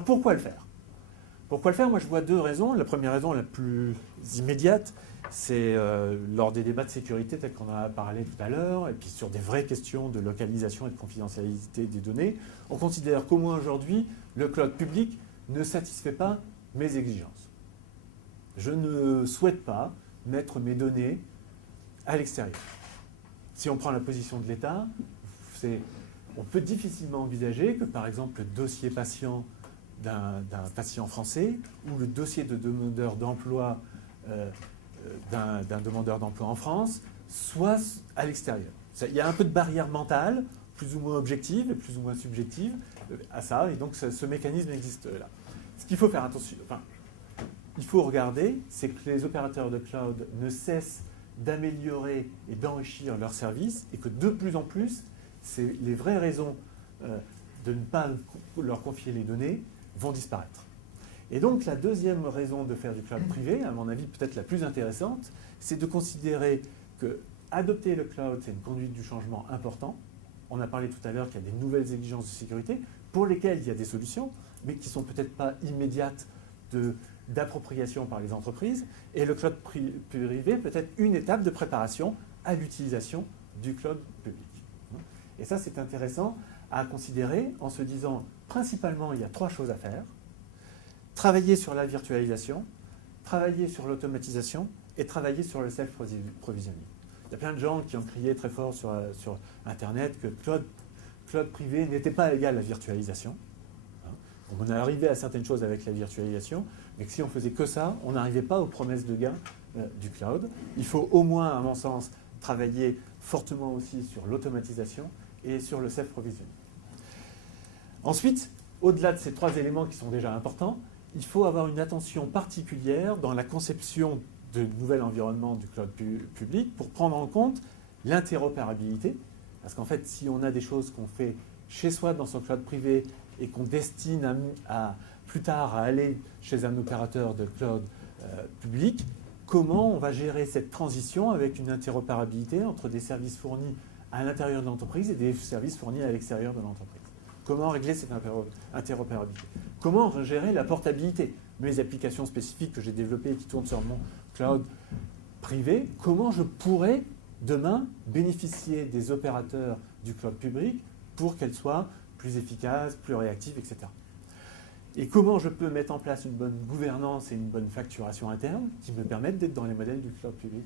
Alors pourquoi le faire? Pourquoi le faire? Moi je vois deux raisons. La première raison, la plus immédiate, c'est lors des débats de sécurité tels qu'on en a parlé tout à l'heure, et puis sur des vraies questions de localisation et de confidentialité des données, on considère qu'au moins aujourd'hui, le cloud public ne satisfait pas mes exigences. Je ne souhaite pas mettre mes données à l'extérieur. Si on prend la position de l'État, on peut difficilement envisager que, par exemple, le dossier patient d'un patient français ou le dossier de demandeur d'emploi d'un demandeur d'emploi en France soit à l'extérieur. Il y a un peu de barrière mentale, plus ou moins objective et plus ou moins subjective à ça, et donc ce mécanisme existe là. Ce qu'il faut faire attention, il faut regarder, c'est que les opérateurs de cloud ne cessent d'améliorer et d'enrichir leurs services et que de plus en plus, les vraies raisons de ne pas leur confier les données vont disparaître. Et donc la deuxième raison de faire du cloud privé, à mon avis peut-être la plus intéressante, c'est de considérer que adopter le cloud, c'est une conduite du changement important. On a parlé tout à l'heure qu'il y a des nouvelles exigences de sécurité pour lesquelles il y a des solutions, mais qui ne sont peut-être pas immédiates d'appropriation par les entreprises. Et le cloud privé peut être une étape de préparation à l'utilisation du cloud public. Et ça, c'est intéressant à considérer en se disant, principalement, il y a trois choses à faire. Travailler sur la virtualisation, travailler sur l'automatisation et travailler sur le self-provisioning. Il y a plein de gens qui ont crié très fort sur Internet que cloud privé n'était pas égal à la virtualisation. Donc on est arrivé à certaines choses avec la virtualisation, mais que si on faisait que ça, on n'arrivait pas aux promesses de gain du cloud. Il faut au moins, à mon sens, travailler fortement aussi sur l'automatisation et sur le self-provisioning. Ensuite, au-delà de ces trois éléments qui sont déjà importants, il faut avoir une attention particulière dans la conception de nouvel environnement du cloud public pour prendre en compte l'interopérabilité. Parce qu'en fait, si on a des choses qu'on fait chez soi dans son cloud privé et qu'on destine plus tard à aller chez un opérateur de cloud public, comment on va gérer cette transition avec une interopérabilité entre des services fournis à l'intérieur de l'entreprise et des services fournis à l'extérieur de l'entreprise? Comment régler cette interopérabilité? Comment gérer la portabilité? Mes applications spécifiques que j'ai développées et qui tournent sur mon cloud privé, comment je pourrais demain bénéficier des opérateurs du cloud public pour qu'elles soient plus efficaces, plus réactives, etc. Et comment je peux mettre en place une bonne gouvernance et une bonne facturation interne qui me permettent d'être dans les modèles du cloud public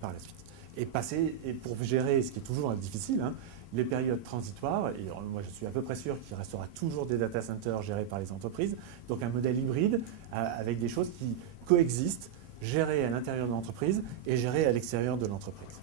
par la suite. Et pour gérer, ce qui est toujours difficile, les périodes transitoires, et moi je suis à peu près sûr qu'il restera toujours des data centers gérés par les entreprises, donc un modèle hybride avec des choses qui coexistent, gérées à l'intérieur de l'entreprise et gérées à l'extérieur de l'entreprise.